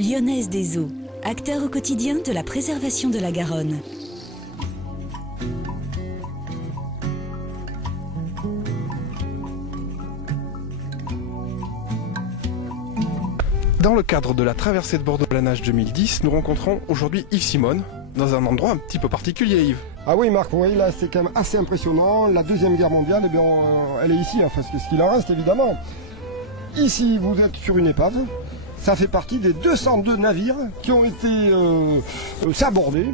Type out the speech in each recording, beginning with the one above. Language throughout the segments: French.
Lyonnaise des eaux, acteur au quotidien de la préservation de la Garonne. Dans le cadre de la traversée de Bordeaux à la nage 2010, nous rencontrons aujourd'hui Yves Simone, dans un endroit un petit peu particulier, Yves. Ah oui Marc, oui, là c'est quand même assez impressionnant. La Deuxième Guerre mondiale, eh bien, elle est ici, enfin ce qu'il en reste évidemment. Ici vous êtes sur une épave, ça fait partie des 202 navires qui ont été sabordés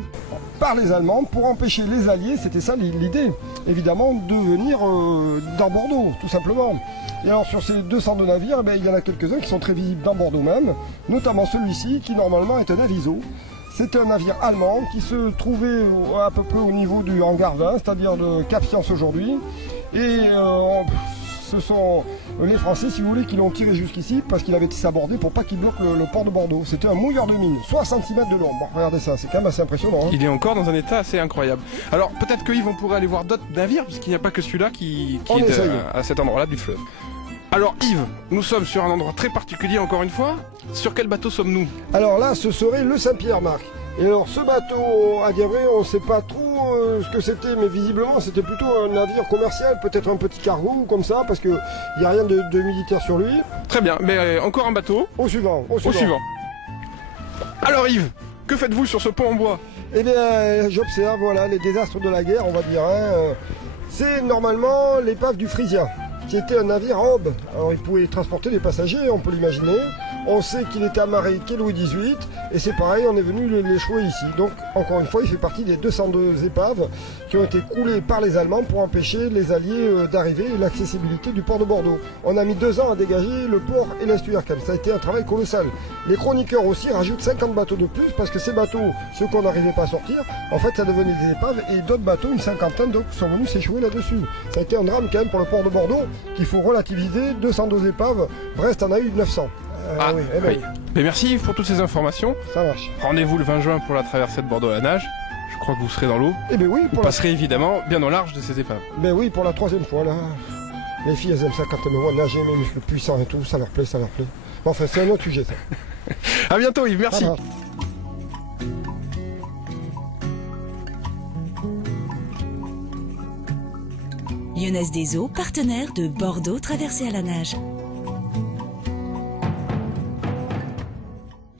par les Allemands pour empêcher les Alliés, c'était ça l'idée, évidemment, de venir dans Bordeaux, tout simplement. Et alors sur ces 202 navires, eh bien, il y en a quelques-uns qui sont très visibles dans Bordeaux même, notamment celui-ci qui normalement est un aviso. C'est un navire allemand qui se trouvait à peu près au niveau du hangar 20, c'est-à-dire de Cap Science aujourd'hui. Et ce sont les Français, si vous voulez, qui l'ont tiré jusqu'ici parce qu'il avait été sabordé pour pas qu'il bloque le port de Bordeaux. C'était un mouilleur de mine, 60 cm de long. Bon, regardez ça, c'est quand même assez impressionnant. Hein. Il est encore dans un état assez incroyable. Alors peut-être que Yves, on pourrait aller voir d'autres navires, puisqu'il n'y a pas que celui-là qui est à cet endroit-là du fleuve. Alors Yves, nous sommes sur un endroit très particulier encore une fois. Sur quel bateau sommes-nous? Alors là, ce serait le Saint-Pierre, Marc. Et alors ce bateau, à dire vrai, on ne sait pas trop ce que c'était, mais visiblement c'était plutôt un navire commercial, peut-être un petit cargo ou comme ça, parce qu'il n'y a rien de militaire sur lui. Très bien, mais encore un bateau. Au suivant. Alors Yves, que faites-vous sur ce pont en bois? Eh bien, j'observe voilà, les désastres de la guerre, on va dire. Hein. C'est normalement l'épave du Frisia, qui était un navire à aube. Alors il pouvait transporter des passagers, on peut l'imaginer. On sait qu'il était amarré qu'à Louis XVIII, et c'est pareil, on est venu l'échouer ici. Donc, encore une fois, il fait partie des 202 épaves qui ont été coulées par les Allemands pour empêcher les Alliés d'arriver et l'accessibilité du port de Bordeaux. On a mis 2 ans à dégager le port et l'estuaire, ça a été un travail colossal. Les chroniqueurs aussi rajoutent 50 bateaux de plus, parce que ces bateaux, ceux qu'on n'arrivait pas à sortir, en fait, ça devenait des épaves, et d'autres bateaux, une cinquantaine, donc, sont venus s'échouer là-dessus. Ça a été un drame quand même pour le port de Bordeaux, qu'il faut relativiser, 202 épaves, Brest en a eu 900. Oui. Mais merci Yves pour toutes ces informations. Ça marche. Rendez-vous le 20 juin pour la traversée de Bordeaux à la nage. Je crois que vous serez dans l'eau. Eh bien oui. Vous passerez évidemment bien au large de ces épaves. Ben oui, pour la 3e fois là. Les filles elles aiment ça quand elles me voient nager, mes muscles puissants et tout, ça leur plaît. Bon, enfin c'est un autre sujet ça. À bientôt Yves, merci. Lyonnaise des eaux, partenaire de Bordeaux Traversée à la nage.